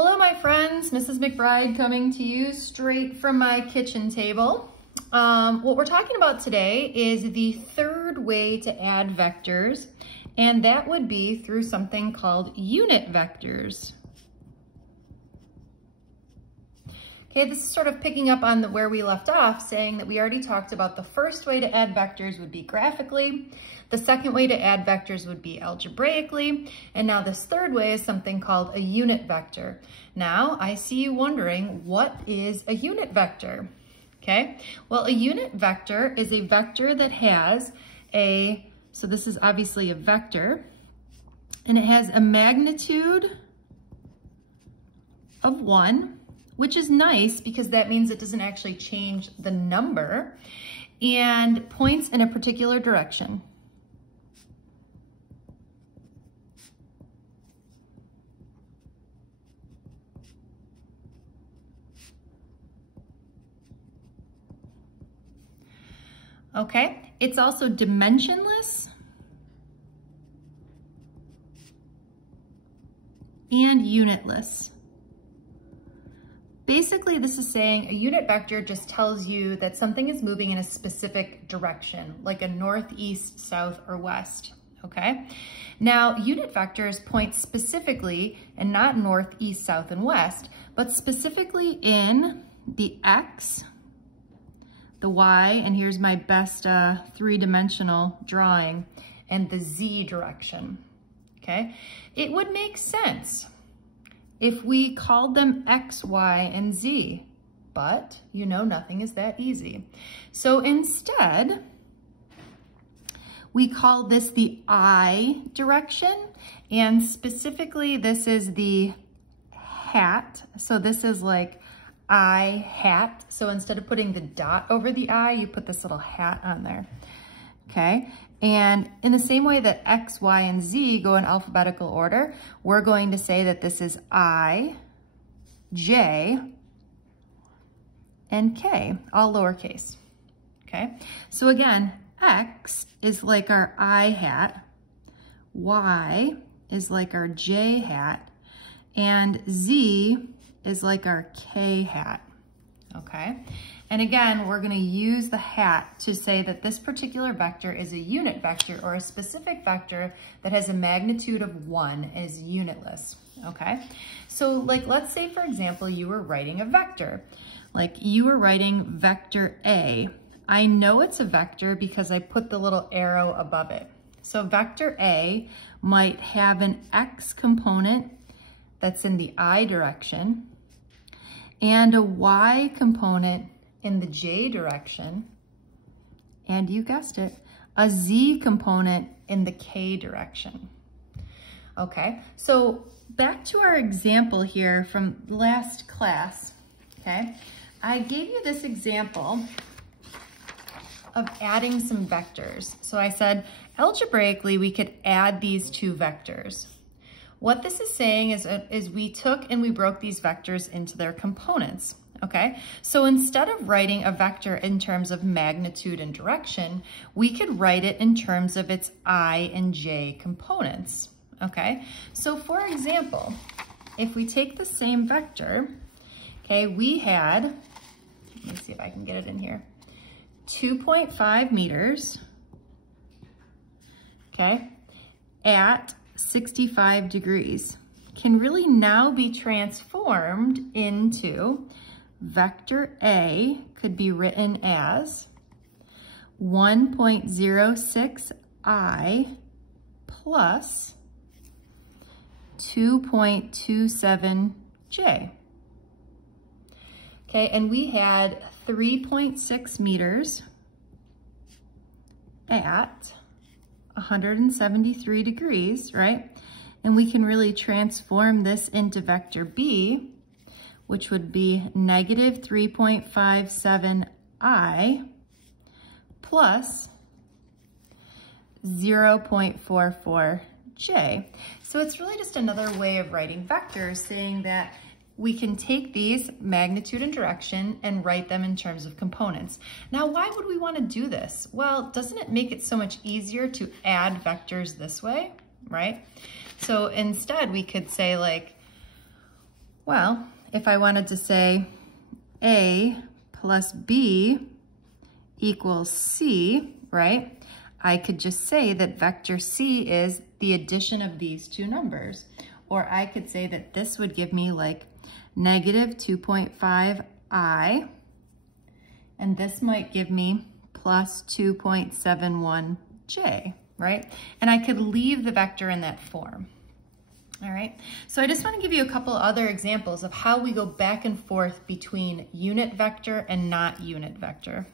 Hello, my friends. Mrs. McBride coming to you straight from my kitchen table. What we're talking about today is the third way to add vectors, and that would be through something called unit vectors. Okay, this is sort of picking up on where we left off, saying that we already talked about the first way to add vectors would be graphically, the second way to add vectors would be algebraically, and now this third way is something called a unit vector. Now, I see you wondering, what is a unit vector? Okay, well, a unit vector is a vector that has so this is obviously a vector, and it has a magnitude of 1, which is nice because that means it doesn't actually change the number, and points in a particular direction. Okay, it's also dimensionless and unitless. Basically, this is saying a unit vector just tells you that something is moving in a specific direction, like a north, east, south, or west, okay? Now, unit vectors point specifically, and not north, east, south, and west, but specifically in the X, the Y, and here's my best three-dimensional drawing, and the Z direction, okay? It would make sense if we called them X, Y, and Z, but you know nothing is that easy. So instead, we call this the I direction, and specifically this is the hat. So this is like I hat. So instead of putting the dot over the I, you put this little hat on there, okay? And in the same way that X, Y, and Z go in alphabetical order, we're going to say that this is I, J, and K, all lowercase, okay? So again, X is like our I hat, Y is like our J hat, and Z is like our K hat, okay? And again, we're gonna use the hat to say that this particular vector is a unit vector, or a specific vector that has a magnitude of 1 and is unitless, okay? So like, let's say for example, you were writing a vector. Like you were writing vector A. I know it's a vector because I put the little arrow above it. So vector A might have an X component that's in the I direction, and a Y component in the J direction, and you guessed it, a Z component in the K direction. Okay, so back to our example here from last class, okay? I gave you this example of adding some vectors. So I said, algebraically, we could add these two vectors. What this is saying is we took and we broke these vectors into their components. Okay, so instead of writing a vector in terms of magnitude and direction, we could write it in terms of its I and J components. Okay, so for example, if we take the same vector, okay, we had, let me see if I can get it in here, 2.5 meters, okay, at 65 degrees, can really now be transformed into vector A could be written as 1.06 I plus 2.27 J. Okay, and we had 3.6 meters at 173 degrees, right? And we can really transform this into vector B, which would be negative 3.57 I plus 0.44 J. So it's really just another way of writing vectors, saying that we can take these magnitude and direction and write them in terms of components. Now, why would we want to do this? Well, doesn't it make it so much easier to add vectors this way, right? So instead we could say like, Well, if I wanted to say A plus B equals C, right? I could just say that vector C is the addition of these two numbers. Or I could say that this would give me like negative 2.5i, and this might give me plus 2.71j, right? And I could leave the vector in that form. All right, so I just want to give you a couple other examples of how we go back and forth between unit vector and not unit vector,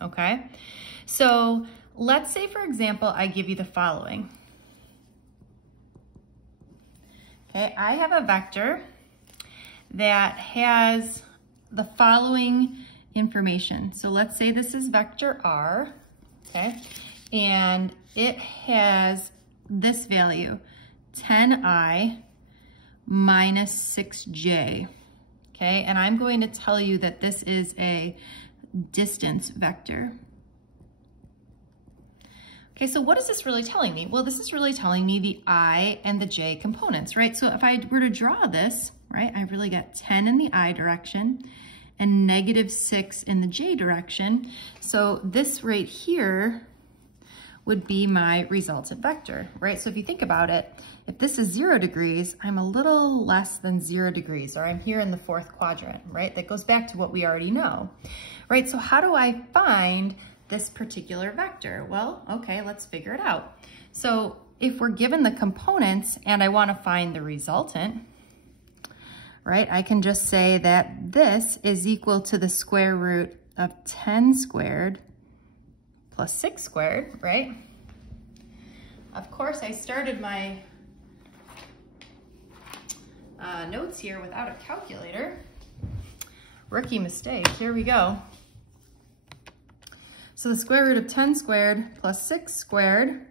okay? So let's say, for example, I give you the following. Okay, I have a vector that has the following information. So let's say this is vector R, okay? And it has this value, 10i minus 6j, okay? And I'm going to tell you that this is a distance vector. Okay, so what is this really telling me? Well, this is really telling me the I and the j components, right? So if I were to draw this, right, I really got 10 in the I direction and negative 6 in the j direction. So this right here would be my resultant vector, right? So if you think about it, if this is 0 degrees, I'm a little less than 0 degrees, or I'm here in the fourth quadrant, right? That goes back to what we already know, right? So how do I find this particular vector? Well, okay, let's figure it out. So if we're given the components and I want to find the resultant, right, I can just say that this is equal to the square root of 10 squared plus 6 squared, right? Of course, I started my notes here without a calculator. Rookie mistake, here we go. So the square root of 10 squared plus 6 squared,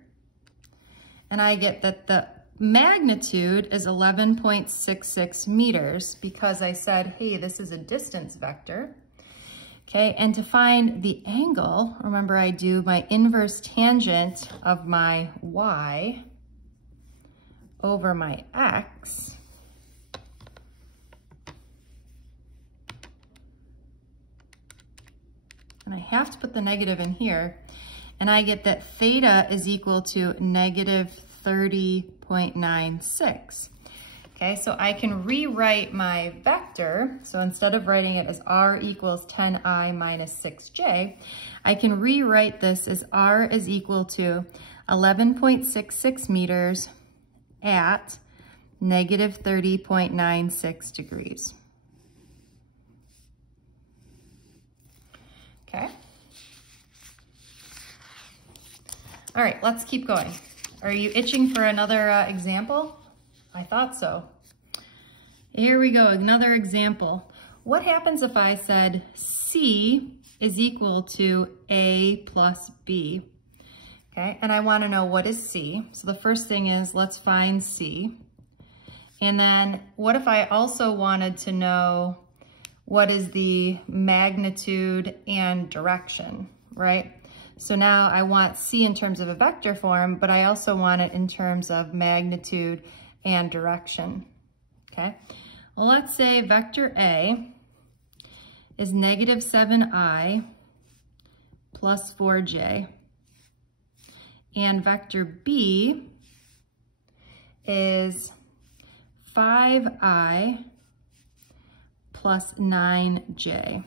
and I get that the magnitude is 11.66 meters because I said, hey, this is a distance vector. Okay, and to find the angle, remember I do my inverse tangent of my y over my x. And I have to put the negative in here, and I get that theta is equal to negative 30.96. Okay, so I can rewrite my vector. So instead of writing it as r equals 10i minus 6j, I can rewrite this as r is equal to 11.66 meters at negative 30.96 degrees. Okay. All right, let's keep going. Are you itching for another example? I thought so. Here we go, another example. What happens if I said C is equal to A plus B? Okay, and I want to know what is C. So the first thing is, let's find C. And then what if I also wanted to know what is the magnitude and direction, right? So now I want C in terms of a vector form, but I also want it in terms of magnitude and direction, okay? Well, let's say vector A is negative 7i plus 4j, and vector B is 5i plus 9j.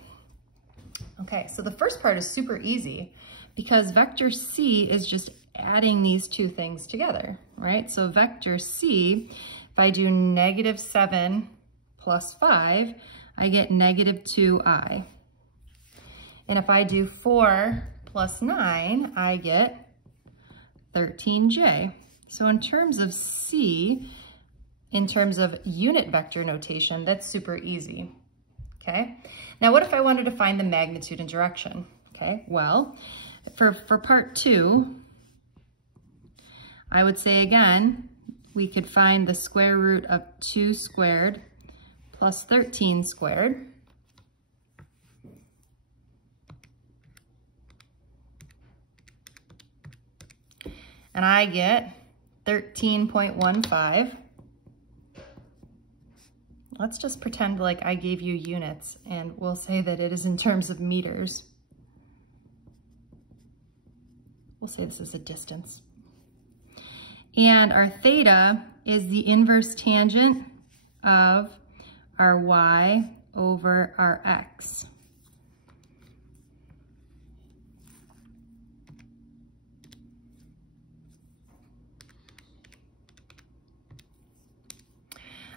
Okay, so the first part is super easy because vector C is just adding these two things together, right? So vector C, if I do negative 7 plus 5, I get negative 2i. And if I do 4 plus 9, I get 13j. So in terms of C, in terms of unit vector notation, that's super easy, okay? Now what if I wanted to find the magnitude and direction? Okay, well, for part 2, I would say again, we could find the square root of 2 squared plus 13 squared. And I get 13.15, Let's just pretend like I gave you units, and we'll say that it is in terms of meters. We'll say this is a distance. And our theta is the inverse tangent of our y over our x.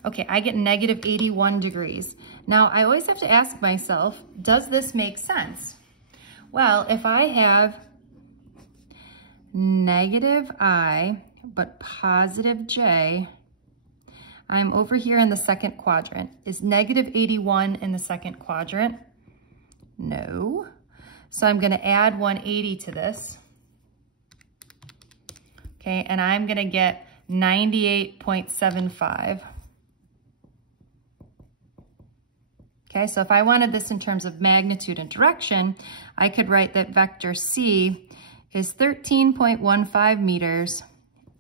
Okay, I get negative 81 degrees. Now, I always have to ask myself, does this make sense? Well, if I have negative I, but positive j, I'm over here in the second quadrant. Is negative 81 in the second quadrant? No. So I'm gonna add 180 to this. Okay, and I'm gonna get 98.75. Okay, so if I wanted this in terms of magnitude and direction, I could write that vector C is 13.15 meters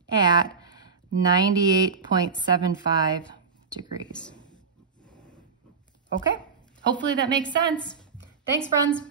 at 98.75 degrees. Okay, hopefully that makes sense. Thanks, friends.